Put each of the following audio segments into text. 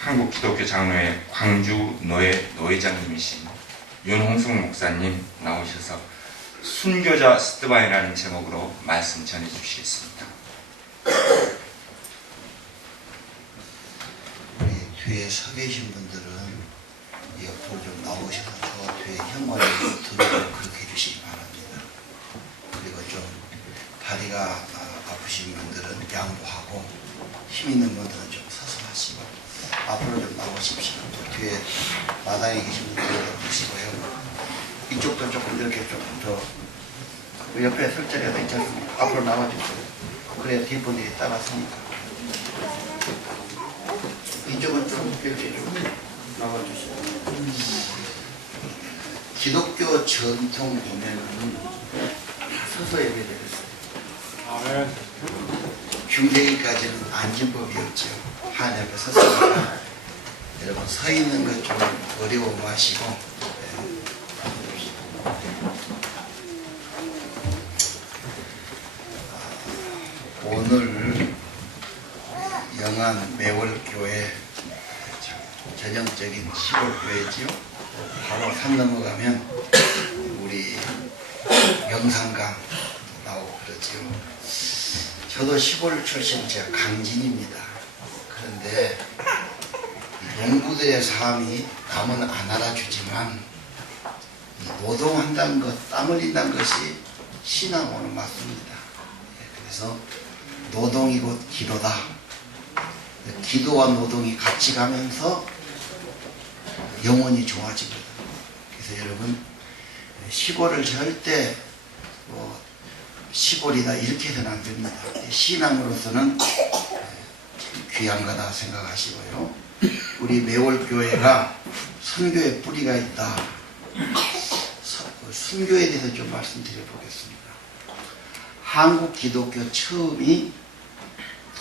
한국기독교 장로회 광주 노회장님이신 윤홍숙 목사님 나오셔서 순교자 스토바이라는 제목으로 말씀 전해 주시겠습니다. 우리 뒤에 서 계신 분들은 옆으로 좀 나오셔서 저 뒤에 현관에 들어오도록 그렇게 해주시기 바랍니다. 그리고 좀 다리가 아프신 분들은 양보하고 힘 있는 분들은 좀 서서 하시고 앞으로 좀 나오십시오. 뒤에 마당에 계신 분들은 보시고요. 이쪽도 조금 이렇게 조금 더 옆에 설 자리가 있지 않습니까? 앞으로 나와주세요. 그래야 뒷분들이 따라서니까. 이쪽은 좀 이렇게 좀 나와주시고. 기독교 전통 보면은 서서 예배드렸어요. 중세기까지는 앉은법이었죠. 한약에 섰으니까 여러분 서 있는 것 좀 어려워하시고 오늘 영안 매월교회 전형적인 시골교회지요. 바로 산 넘어가면 우리 영산강 나오고 그러지요. 저도 시골 출신 제가 강진입니다. 그런데 농부들의 삶이 남은 안 알아주지만 노동한다는 것, 땀 흘린다는 것이 신앙으로 맞습니다. 그래서 노동이 곧 기도다. 기도와 노동이 같이 가면서 영혼이 좋아집니다. 그래서 여러분 시골을 절대 시골이다 이렇게 해서는 안 됩니다. 신앙으로서는 귀한 거다 생각하시고요. 우리 매월교회가 선교의 뿌리가 있다. 선교에 대해서 좀 말씀드려 보겠습니다. 한국 기독교 처음이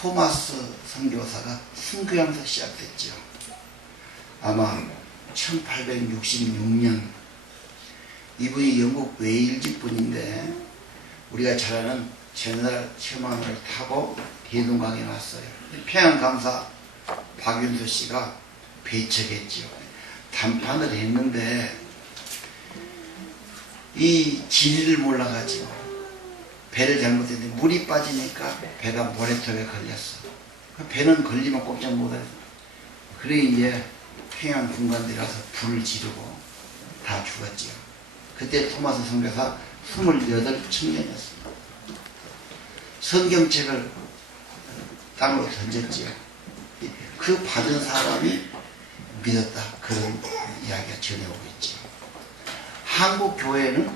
토마스 선교사가 선교하면서 시작됐죠. 아마 1866년 이분이 영국 웨일즈 분인데 우리가 잘 아는 제너럴 셔먼을 타고 대동강에 왔어요. 평양감사 박윤수 씨가 배척했죠. 담판을 했는데 이 진리를 몰라가지고 배를 잘못했는데 물이 빠지니까 배가 모래톱에 걸렸어. 배는 걸리면 꼼짝 못해서 그래 이제 평양 군관들이 와서 불을 지르고 다 죽었지요. 그때 토마스 선교사 28 청년이었습니다. 성경책을 땅으로 던졌지요. 그 받은 사람이 믿었다. 그런 이야기가 전해오고 있죠. 한국 교회는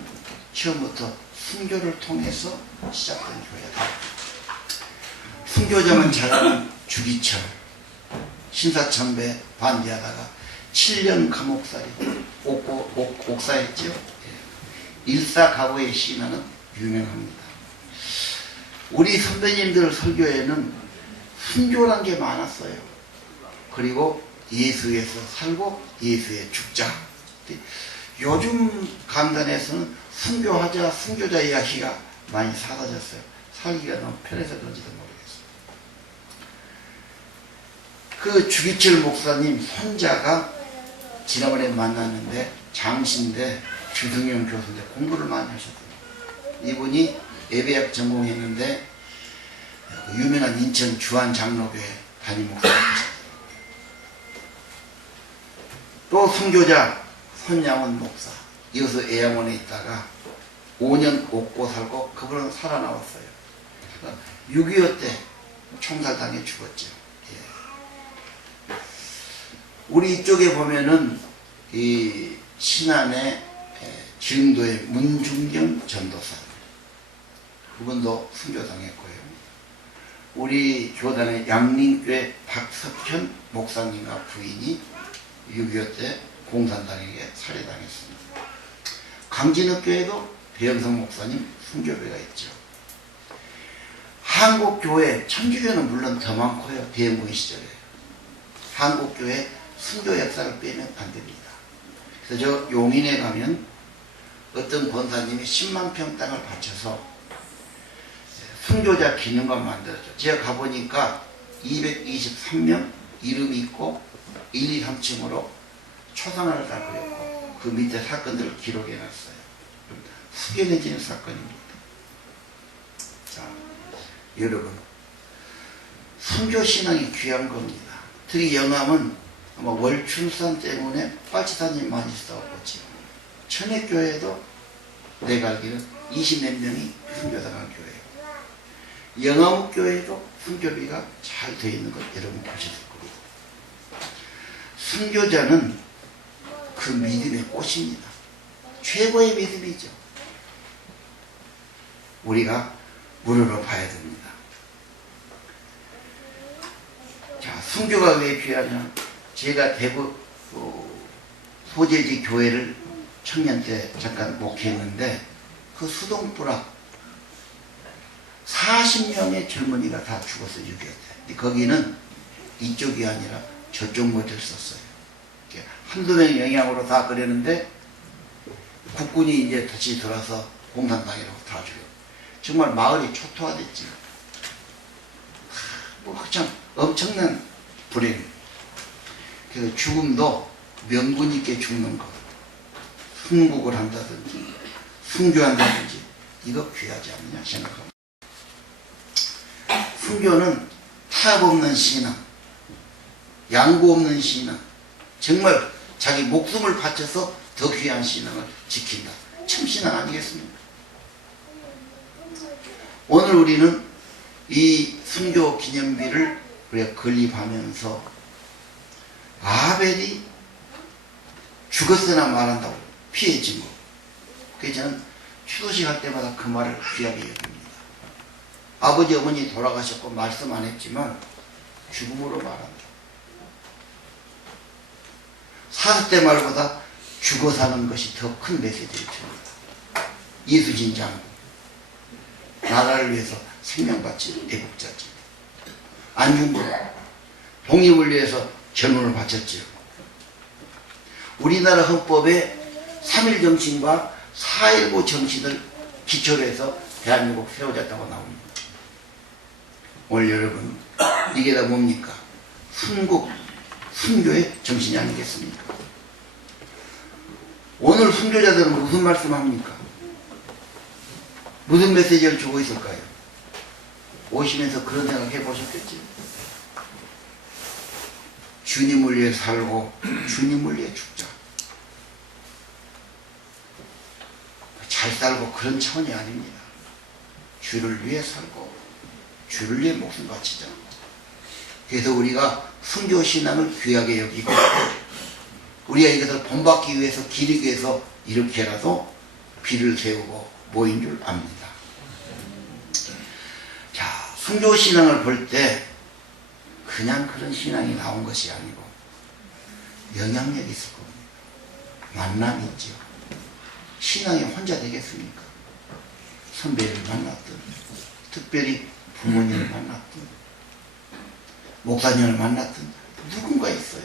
처음부터 순교를 통해서 시작된 교회다. 순교자만 잘 아는 주기철, 신사참배 반대하다가 7년 감옥살이 옥사했죠. 일사가고의 신앙은 유명합니다. 우리 선배님들 설교에는 순교란 게 많았어요. 그리고 예수에서 살고 예수에 죽자. 요즘 강단에서는 순교하자, 순교자 이야기가 많이 사라졌어요. 살기가 너무 편해서 그런지도 모르겠어요. 그 주기철 목사님 손자가 지난번에 만났는데 장신대 주승용 교수인데 공부를 많이 하셨거든요. 이분이 예배학 전공했는데 유명한 인천 주한 장로교회 담임 목사님이셨어요. 또 순교자 손양원 목사 이어서 애양원에 있다가 5년 옥고 살고 그분은 살아나왔어요. 6.25 때 총살당해 죽었죠. 예. 우리 이쪽에 보면은 이 신안의 지흥도의 문중경 전도사 그분도 순교당했고요. 우리 교단의 양림교회 박석현 목사님과 부인이 6.25 때 공산당에게 살해당했습니다. 강진읍교회도 배영성 목사님 순교배가 있죠. 한국교회, 천주교는 물론 더 많고요. 대영군 시절에. 한국교회 순교 역사를 빼면 안 됩니다. 그래서 저 용인에 가면 어떤 권사님이 10만 평 땅을 바쳐서 순교자 기념관 만들었죠. 제가 가보니까 223명 이름이 있고 1, 2, 3층으로 초상화를 다 그렸고 그 밑에 사건들을 기록해놨어요. 숙연해지는 사건입니다. 자, 여러분, 순교신앙이 귀한 겁니다. 특히 영암은 아마 월춘산 때문에 빨치산이 많이 싸웠겠죠. 천혜교회도 내가 알기로는 20몇 명이 순교당한 교회예요. 영암교회도 순교비가 잘 되어 있는 것 여러분 보셨을 겁니다. 순교자는 그 믿음의 꽃입니다. 최고의 믿음이죠. 우리가 무릎을 봐야 됩니다. 자, 순교가 왜 귀하냐? 제가 대구 소재지 교회를 청년 때 잠깐 목회했는데 그 수동부락 40명의 젊은이가 다 죽었어, 6.25 때. 거기는 이쪽이 아니라 저쪽 모델을 썼어요. 한두 명의 영향으로 다 그랬는데 국군이 이제 다시 들어와서 공산당이라고 다 죽여. 정말 마을이 초토화됐지. 뭐 참 엄청난 불행. 그래서 죽음도 명분 있게 죽는 것. 순국을 한다든지 순교한다든지 이거 귀하지 않느냐 생각합니다. 순교는 타협 없는 신앙, 양보 없는 신앙, 정말 자기 목숨을 바쳐서 더 귀한 신앙을 지킨다. 참 신앙 아니겠습니까? 오늘 우리는 이 순교 기념비를 우리가 건립하면서 아벨이 죽었으나 말한다고 피해진 거. 그래서 저는 추도식 할 때마다 그 말을 귀하게 여깁니다. 아버지 어머니 돌아가셨고 말씀 안 했지만 죽음으로 말한다. 살 때 말보다 죽어 사는 것이 더 큰 메시지를 줍니다. 이수진 장군, 나라를 위해서 생명 바친 애국자지. 안중근, 독립을 위해서 젊음을 바쳤지요. 우리나라 헌법에 3.1 정신과 4.19 정신을 기초로 해서 대한민국 세워졌다고 나옵니다. 오늘 여러분, 이게 다 뭡니까? 순국, 순교의 정신이 아니겠습니까? 오늘 순교자들은 무슨 말씀합니까? 무슨 메시지를 주고 있을까요? 오시면서 그런 생각 해보셨겠지? 주님을 위해 살고 주님을 위해 죽자. 잘 살고 그런 차원이 아닙니다. 주를 위해 살고 주를 위해 목숨 바치자. 그래서 우리가 순교신앙을 귀하게 여기고 우리가 이것을 본받기 위해서 기리기 위해서 이렇게라도 비를 세우고 모인 줄 압니다. 자, 순교신앙을 볼 때 그냥 그런 신앙이 나온 것이 아니고 영향력이 있을 겁니다. 만남이 있죠. 신앙이 혼자 되겠습니까? 선배를 만났든 특별히 부모님을 만났든 목사님을 만났든 누군가 있어요.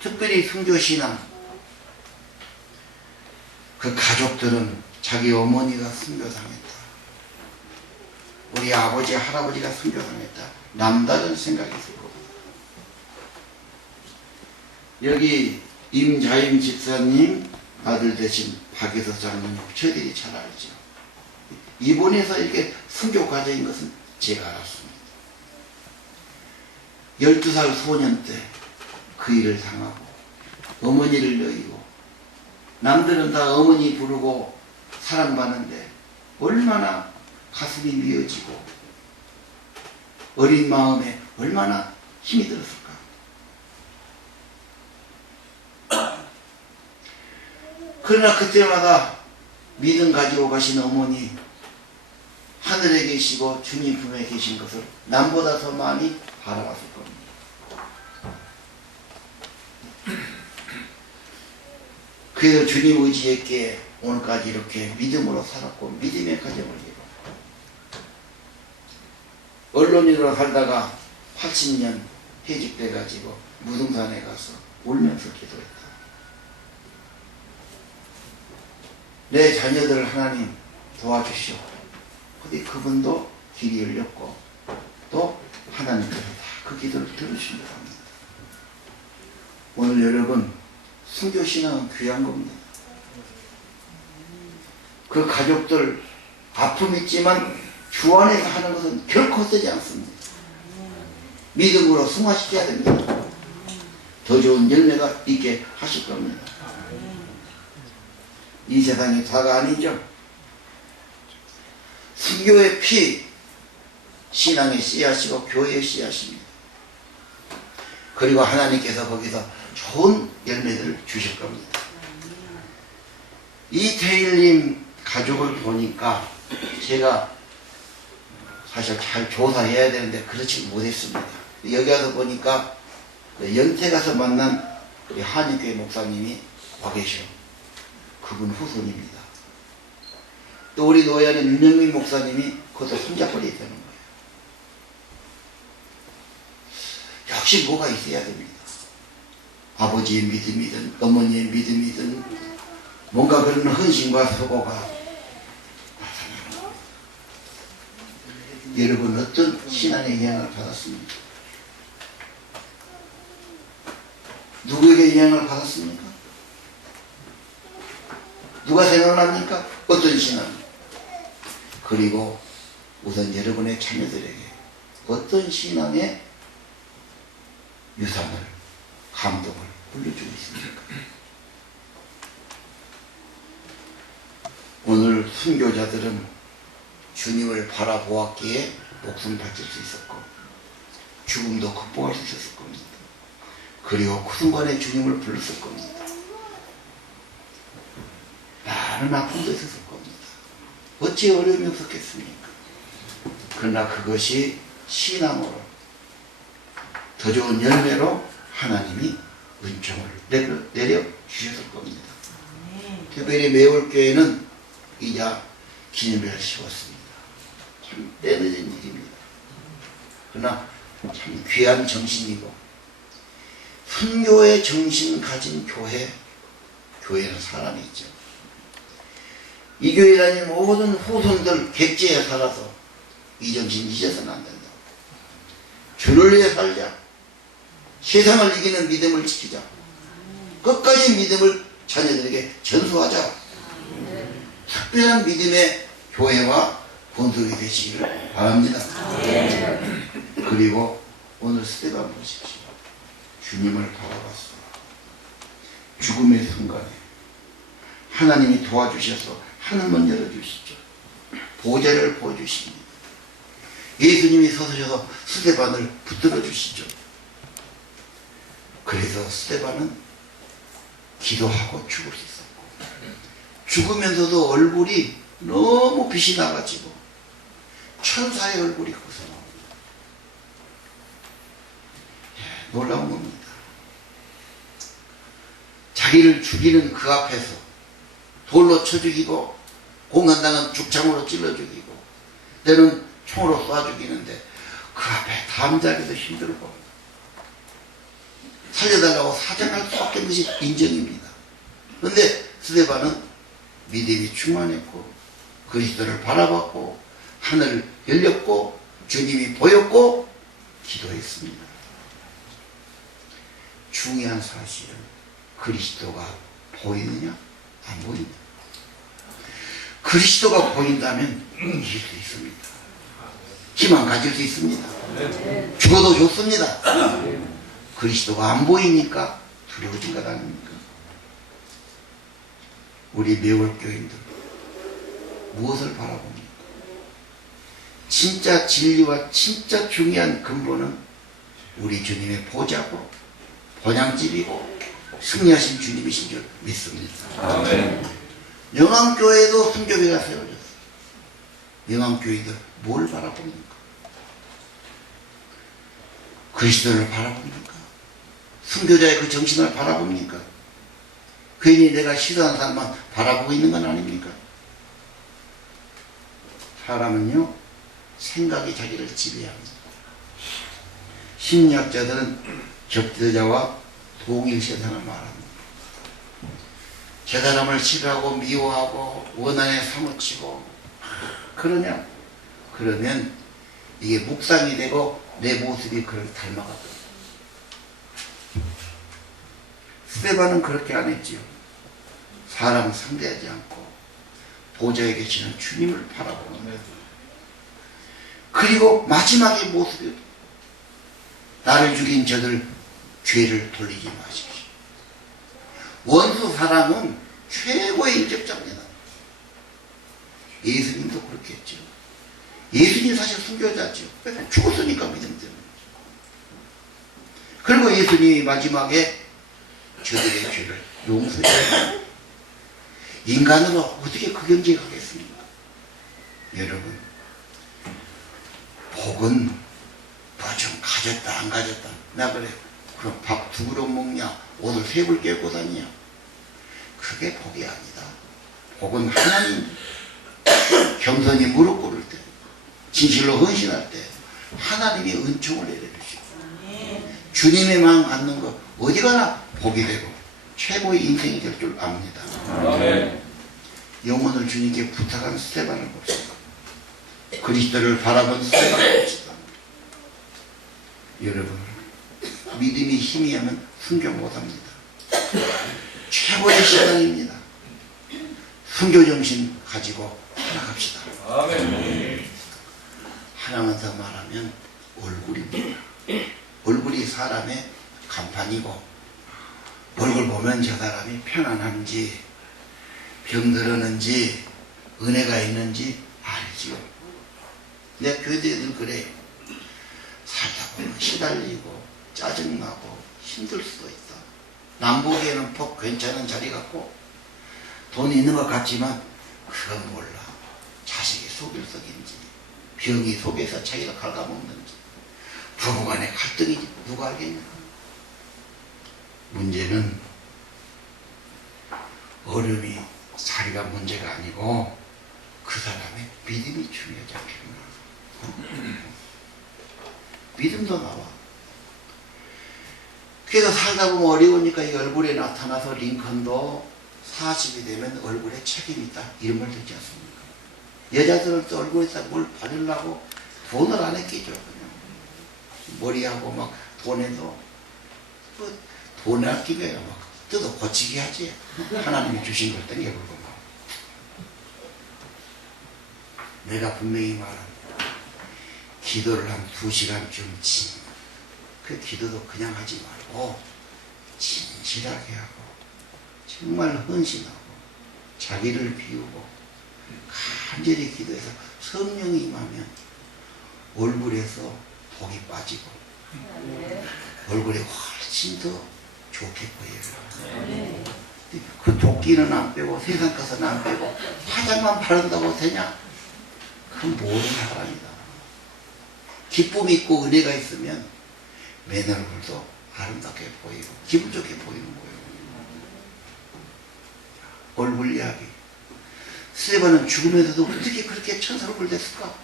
특별히 순교신앙 그 가족들은 자기 어머니가 순교당했다. 우리 아버지 할아버지가 순교당했다. 남다른 생각이 있을 겁니다. 여기 임자임 집사님 아들 되신 박예서 장로님 저희들이 잘 알죠. 이번에서 이렇게 순교 과정인 것은 제가 알았습니다. 12살 소년 때 그 일을 당하고 어머니를 여의고 남들은 다 어머니 부르고 사랑받는데 얼마나 가슴이 미어지고 어린 마음에 얼마나 힘이 들었을까. 그러나 그때마다 믿음 가지고 가신 어머니 하늘에 계시고 주님 품에 계신 것을 남보다 더 많이 바라봤을 겁니다. 그래서 주님 의지했기에 오늘까지 이렇게 믿음으로 살았고 믿음의 가정을 이루고 언론인으로 살다가 80년 퇴직돼가지고 무등산에 가서 울면서 기도했다. 내 자녀들을 하나님 도와주시오. 근데 그분도 길이 열렸고 또 하나님께서 다 그 기도를 들으신다고 합니다. 오늘 여러분 순교신앙은 귀한 겁니다. 그 가족들 아픔이 있지만 주 안에서 하는 것은 결코 쓰지 않습니다. 믿음으로 승화시켜야 됩니다. 더 좋은 열매가 있게 하실 겁니다. 이 세상이 다가 아니죠. 순교의 피, 신앙의 씨앗이고 교회의 씨앗입니다. 그리고 하나님께서 거기서 좋은 열매들을 주실 겁니다. 이태일님 가족을 보니까 제가 사실 잘 조사해야 되는데 그렇지 못했습니다. 여기 와서 보니까 연태 가서 만난 우리 한인교회 목사님이 와 계셔. 그분 후손입니다. 또 우리 노예안의 윤영민 목사님이 그것도 손잡거리에 되는 거예요. 역시 뭐가 있어야 됩니다. 아버지의 믿음이든 어머니의 믿음이든 뭔가 그런 헌신과 수고가 나타나는. 여러분 어떤 신앙의 영향을 받았습니까? 누구에게 영향을 받았습니까? 누가 생각납니까? 어떤 신앙? 그리고 우선 여러분의 자녀들에게 어떤 신앙의 유산을, 감동을 물려주고 있습니까? 오늘 순교자들은 주님을 바라보았기에 목숨 바칠 수 있었고 죽음도 극복할 수 있었을 겁니다. 그리고 그 순간에 주님을 불렀을 겁니다. 많은 아픔도 있었을 겁니다. 어찌 어려움이 없었겠습니까? 그러나 그것이 신앙으로 더 좋은 열매로 하나님이 은총을 내려 주셨을 겁니다. 특별히 매월교회는 이자 기념회를 세웠습니다. 참 때늦은 일입니다. 그러나 참 귀한 정신이고 순교의 정신 가진 교회는 사람이 있죠. 이 교회 다니는 모든 후손들 객지에 살아서 이 정신 잊어서는 안 된다. 주를 위해 살자. 세상을 이기는 믿음을 지키자. 끝까지 믿음을 자녀들에게 전수하자. 특별한 믿음의 교회와 본속이 되시기를 바랍니다. 그리고 오늘 스테반 보십시오. 주님을 바라봤어. 죽음의 순간에 하나님이 도와주셔서 하늘문 열어주시죠. 보좌를 보여주십니다. 예수님이 서서셔서 스데반을 붙들어 주시죠. 그래서 스데반은 기도하고 죽을 수 있었고 죽으면서도 얼굴이 너무 빛이 나가지고 천사의 얼굴이 거기서 나옵니다. 놀라운 겁니다. 자기를 죽이는 그 앞에서 돌로 쳐 죽이고 공간당은 죽창으로 찔러 죽이고 때는 총으로 쏴 죽이는데 그 앞에 담자기도 힘들고 살려달라고 사정할 수밖에 없는 것이 인정입니다. 그런데 스데반은 믿음이 충만했고 그리스도를 바라봤고 하늘을 열렸고 주님이 보였고 기도했습니다. 중요한 사실은 그리스도가 보이느냐 안 보이느냐. 그리스도가 보인다면 이길 수 있습니다. 희망 가질 수 있습니다. 죽어도 좋습니다. 그리스도가 안 보이니까 두려워진 것 아닙니까? 우리 매월교인들 무엇을 바라봅니까? 진짜 진리와 진짜 중요한 근본은 우리 주님의 보좌고 본향집이고 승리하신 주님이신 줄 믿습니다. 아멘. 영암교회도 순교회가 세워졌어요. 영암교회들 뭘 바라봅니까? 그리스도를 바라봅니까? 순교자의 그 정신을 바라봅니까? 괜히 내가 싫어하는 사람만 바라보고 있는 건 아닙니까? 사람은요 생각이 자기를 지배합니다. 심리학자들은 적대자와 동일세상을 말합니다. 저 사람을 싫어하고 미워하고 원한에 사무치고 그러면 이게 묵상이 되고 내 모습이 그를 닮아갔다. 스데반은 그렇게 안 했지요. 사람을 상대하지 않고 보좌에 계시는 주님을 바라보는, 그리고 마지막의 모습이 나를 죽인 저들 죄를 돌리지 마십시오. 원수 사랑은 최고의 인격자입니다. 예수님도 그렇게 했죠. 예수님 사실 순교자죠. 죽었으니까 믿음 때문에. 그리고 예수님이 마지막에 저들의 죄를 용서해요. 인간으로 어떻게 그 경지에 가겠습니까? 여러분, 복은 뭐 좀 가졌다 안 가졌다. 나 그래. 그럼 밥 2그릇 먹냐? 옷을 3벌 깨고 다니냐? 그게 복이 아니다. 복은 하나님 겸손히 무릎 꿇을 때, 진실로 헌신할 때 하나님이 은총을 내려주시고 주님의 마음 갖는 것 어디 가나 복이 되고 최고의 인생이 될 줄 압니다. 영혼을 주님께 부탁한 스데반을 봅시다. 그리스도를 바라본 스데반을 봅시다. 여러분, 믿음이 힘이 하면 순교 못합니다. 최고의 시간입니다. 순교 정신 가지고 살아갑시다. 하나만 더 말하면 얼굴입니다. 얼굴이 사람의 간판이고, 얼굴 보면 저 사람이 편안한지 병들었는지 은혜가 있는지 알지요. 내 교대들 그래요. 살다 보면 시달리고 짜증나고 힘들 수도 있다. 남 보기에는 퍽 괜찮은 자리 같고 돈이 있는 것 같지만 그건 몰라. 자식이 속일 썩인지 병이 속에서 자기가 갉아먹는지 부부간의 갈등인지 누가 알겠냐. 문제는 어려움이 자리가 문제가 아니고 그 사람의 믿음이 중요하지 않겠나. 믿음도 나와. 그래서 살다 보면 어려우니까 이 얼굴에 나타나서 링컨도 40이 되면 얼굴에 책임이 있다 이런 말 듣지 않습니까? 여자들은 또 얼굴에다 뭘 바르려고 돈을 안 아끼죠. 그냥 머리하고 막 돈에도 뭐 돈을 아끼면 막 뜯어 고치기 하지. 하나님이 주신 걸 땡겨버리고 막. 내가 분명히 말합니다. 기도를 한 2시간쯤 그 기도도 그냥 하지 말고 진실하게 하고 정말 헌신하고 자기를 비우고 간절히 기도해서 성령이 임하면 얼굴에서 복이 빠지고 얼굴이 훨씬 더 좋게 보여요. 그 도끼는 안 빼고 세상 가서는 안 빼고 화장만 바른다고 되냐? 그건 모르는 사람이다. 기쁨이 있고 은혜가 있으면 맨 얼굴도 아름답게 보이고 기분 좋게 보이는 거예요. 얼굴 이야기. 스데반은 죽으면서도 어떻게 그렇게 천사 얼굴 됐을까?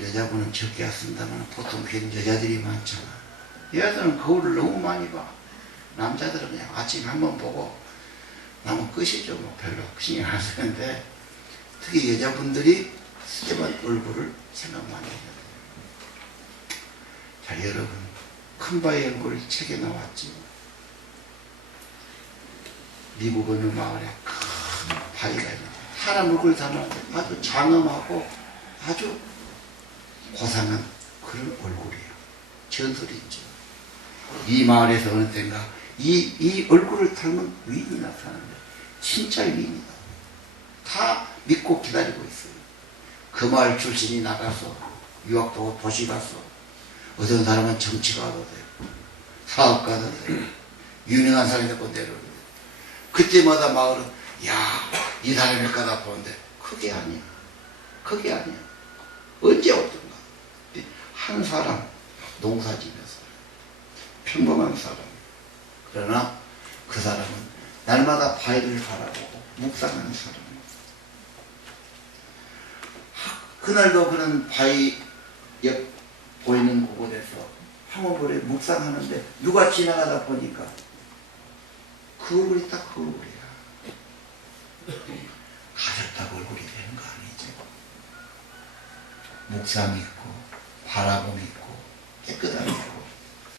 여자분은 적게 왔습니다만 보통 괜히 여자들이 많잖아. 여자들은 거울을 너무 많이 봐. 남자들은 그냥 아침에 한번 보고 나면 끝이죠. 뭐 별로 신경 안 쓰는데 특히 여자분들이 스데반 얼굴을 생각 많이 해야 돼요. 자, 여러분, 큰 바위 얼굴 책에 나왔지. 미국 어느 마을에 큰 바위가 있는데 사람 얼굴 담았는데 아주 장엄하고 아주 고상한 그런 얼굴이에요. 전설이 있죠. 이 마을에서 어느 때인가 이 얼굴을 닮은 위인이 나타나는데 진짜 위인이다. 다 믿고 기다리고 있어요. 그 마을 출신이 나가서 유학도 도시 가서 어떤 사람은 정치가도 되고 사업가도 되고 유명한 사람이 되고 내려오는데 그때마다 마을은 야, 이 사람일까다 보는데 그게 아니야. 그게 아니야. 언제 어떤가. 한 사람 농사지면서 평범한 사람. 그러나 그 사람은 날마다 바위를 바라보고 묵상하는 사람. 그날도 그런 바위 옆 보이는 곳에서 황홀벌에 묵상하는데 누가 지나가다 보니까 그 얼굴이 딱 그 얼굴이야. 가졌다고 얼굴이 되는 거 아니지. 묵상이 있고 바라봄이 있고 깨끗한